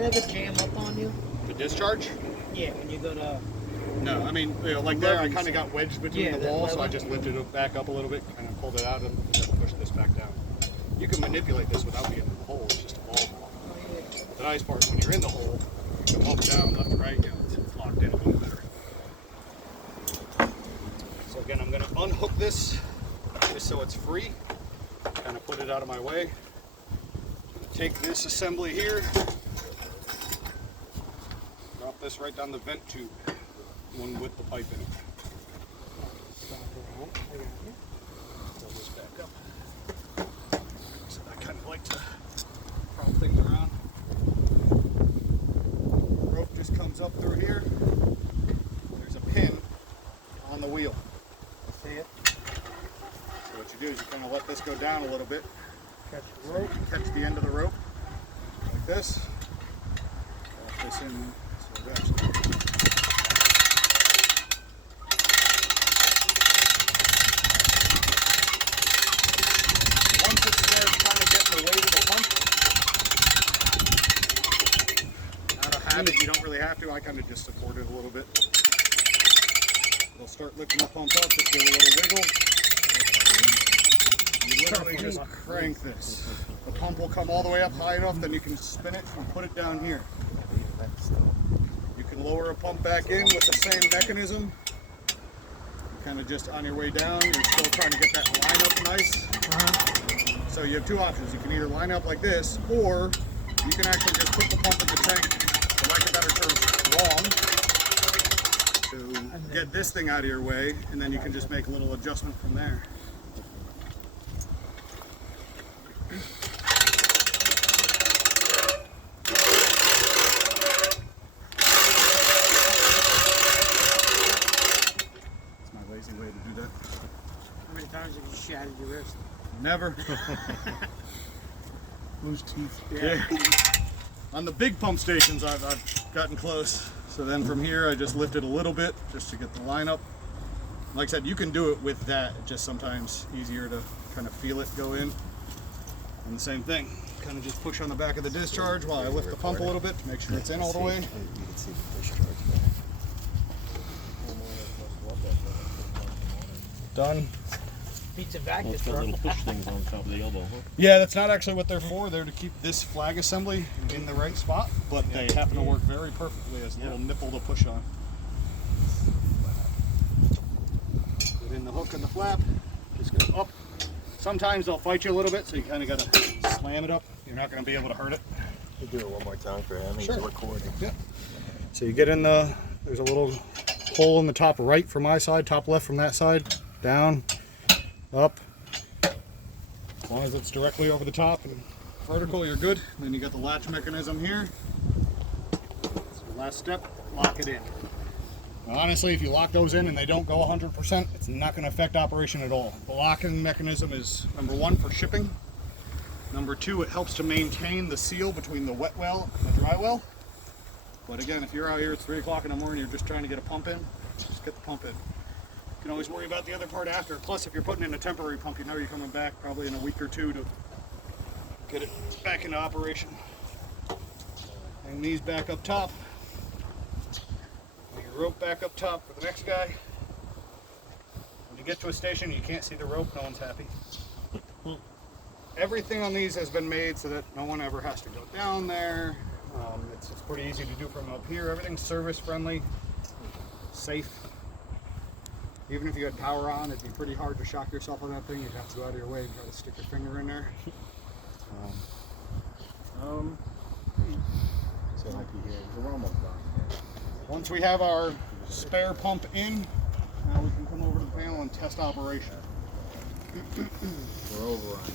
that ever jam up on you? The discharge? Yeah, when you go to... No, I mean, you know, like there, I kind of got wedged between the walls, so I just lifted it back up a little bit, kind of pulled it out, and then pushed this back down. You can manipulate this without being in the hole, it's just a ball. The nice part, when you're in the hole, you go up, down, left, right, you know, it's locked in a little better. So again, I'm going to unhook this just so it's free, kind of put it out of my way. Take this assembly here, drop this right down the vent tube, one with the pipe in it. Pull this back up. So I kind of like to prop things around. The rope just comes up through here. There's a pin on the wheel. See it? So what you do is you kind of let this go down a little bit. Catch the rope. Catch the end of the rope like this. Drop this in. So it actually once it's there, kind of getting the weight of the pump. Out of habit, you don't really have to. I kind of just support it a little bit. It'll start lifting the pump up. Just give it a little wiggle. You literally just crank this. The pump will come all the way up high enough, then you can spin it and put it down here. You can lower a pump back in with the same mechanism. Kind of just on your way down, you're still trying to get that line up nice. So you have two options. You can either line up like this, or you can actually just put the pump in the tank, for lack of better terms, wrong, to get this thing out of your way, and then you can just make a little adjustment from there. Way to do that. How many times have you shattered your wrist? Never. Lose teeth. Yeah. On the big pump stations, I've gotten close. So then from here, I just lift it a little bit just to get the line up. Like I said, you can do it with that. It's just sometimes easier to kind of feel it go in. And the same thing, kind of just push on the back of the discharge while I lift the pump a little bit to make sure it's in all the way. You can see the discharge back. Done. Beats a vacuum Well, it's got truck. little push things on top of the elbow, huh? Yeah, that's not actually what they're for. They're to keep this flag assembly in the right spot, but they happen to work very perfectly as a little nipple to push on. Put in the hook and the flap, just go up. Sometimes they'll fight you a little bit, so you kind of got to slam it up. You're not going to be able to hurt it. We'll do it one more time for him. He's recording. Yeah. So you get in there's a little hole in the top right from my side, top left from that side, down, up. As long as it's directly over the top and vertical, you're good. And then you got the latch mechanism here. So last step, lock it in. Now, honestly, if you lock those in and they don't go 100%, it's not going to affect operation at all. The locking mechanism is number one for shipping. Number two, it helps to maintain the seal between the wet well and the dry well. But again, if you're out here at 3 o'clock in the morning, you're just trying to get a pump in, just get the pump in. You can always worry about the other part after. Plus, if you're putting in a temporary pump, you know you're coming back probably in a week or two to get it back into operation. Hang these back up top. Hang your rope back up top for the next guy. When you get to a station, you can't see the rope, no one's happy. Everything on these has been made so that no one ever has to go down there. It's pretty easy to do from up here. Everything's service friendly, safe. Even if you had power on, it'd be pretty hard to shock yourself on that thing. You'd have to go out of your way and try to stick your finger in there. So like you hear, we're almost done. Once we have our spare pump in, now we can come over to the panel and test operation. We're over on.